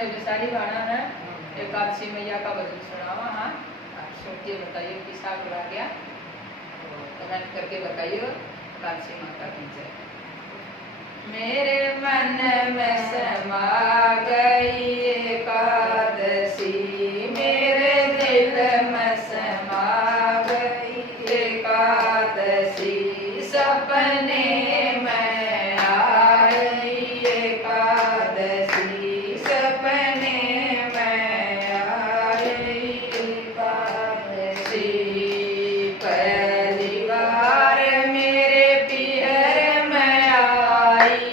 में जो साड़ी बाना है एकादशी मैया का भजन सुनावा। हाँ, सुन के बताइए किसा बुला गया, कमेंट करके बताइए। एकादशी माता की जय। मेरे मन में समा गई एकादशी, मेरे दिल में समा गई एकादशी, सपने में आई एकादशी, सपने में आई एकादशी। पहली बार मेरे पियर में आई,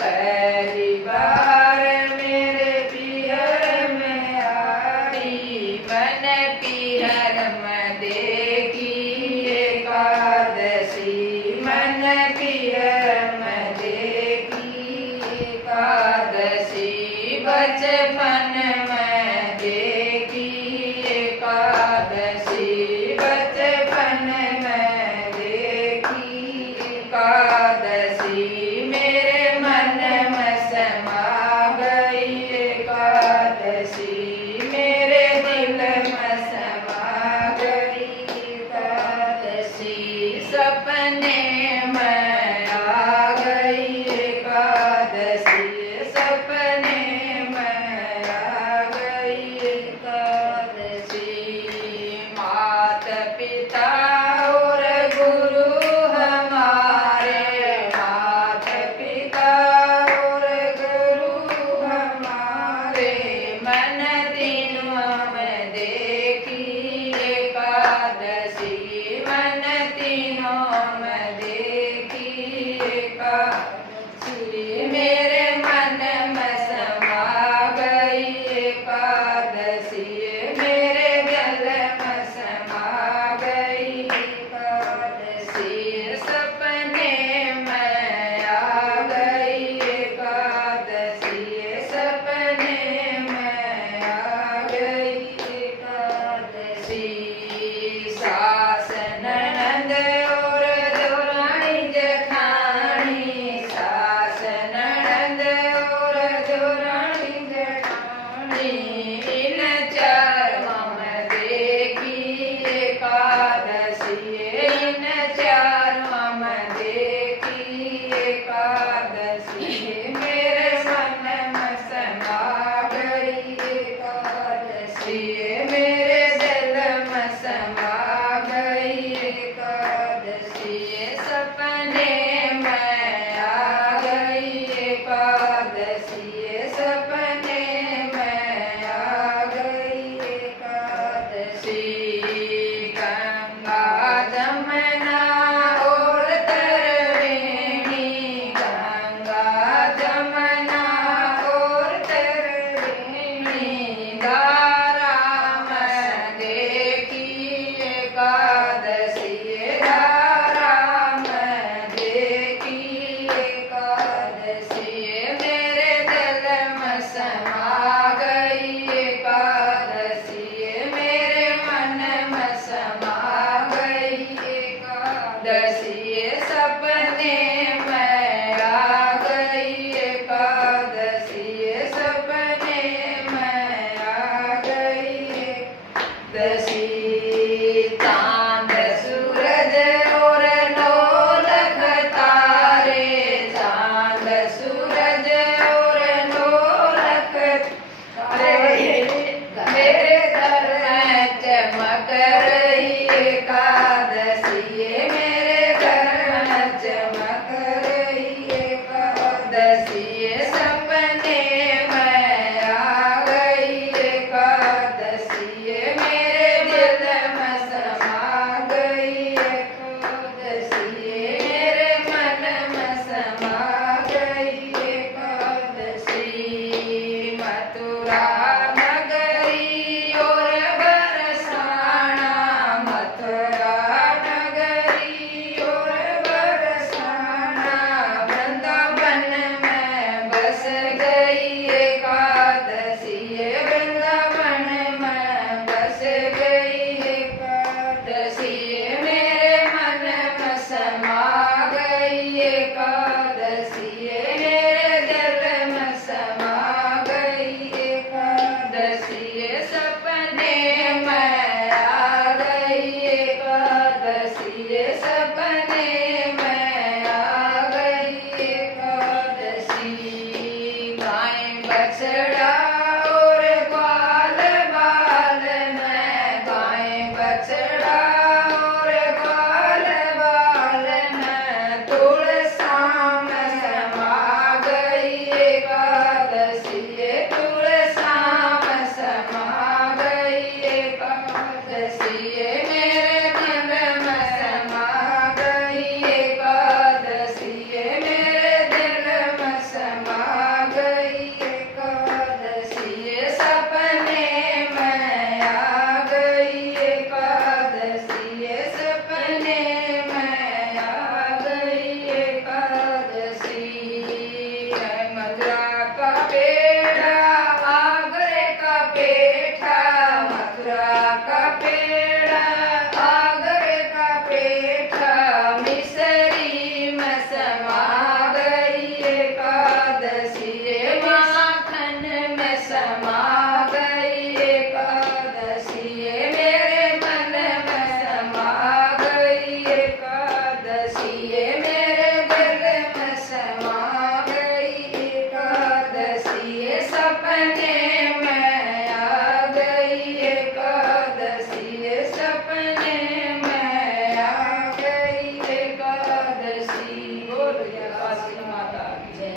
पहली बार मेरे पियर में आई, मन पियर में देखी एकादशी, मन पियर में देखी एकादशी, बचपन में देखी एकादशी, बचपन में देखी एकादशी, मेरे मन में समा गई एकादशी, मेरे दिल में समा गई एकादशी, सपने में आ गई एकादशी, सपने में आ गई एकादशी। माता पिता और गुरु हमारे, माता पिता और गुरु हमारे, मन तीनों में देखी एकादशी, मन तीनों में देखी एकादशी, मेरे मन में समा गई एकादशी, मेरे दिल में समा गई एकादशी, सपने में आ गई एकादशी, सपने में आ गई एकादशी। सास ननद और देवरानी जेठानी, सास ननद और देवरानी जेठानी, इन चारों में देखी एकादशी, इन चारों में देखी एकादशी, मेरे मन में समा गई एकादशी, मेरे दिल में समा गई एकादशी, सपने में आ गई एकादशी, सपने में आ गई एकादशी। गंगा जमुना और तरवेणी, गंगा जमुना और तरवेणी, धारा में देखी एकादशी, धारा में देखी एकादशी, मेरे दिल में समा गई एकादशी, मेरे मन में समा गई एकादशी, सपने में आ गई एकादशी, सपने में आ गई एकादशी। चांद सूरज और नौलख तारे, चांद सूरज और नौलख तारे, मेरे घर में चमक रही एकादशी, मेरे घर में चमक रही एकादशी, सपने में आ गई एकादशी, मेरे दिल में समा गई एकादशी, मेरे मन में समा गई एकादशी। मथुरा नगरी और बरसाना, मथुरा नगरी और बरसाना, वृंदावन में बस गई एकादशी, वृंदावन में बस गई एकादशी, मेरे मन में समा गई एकादशी, मेरे दिल में समा गई एकादशी। चढ़ा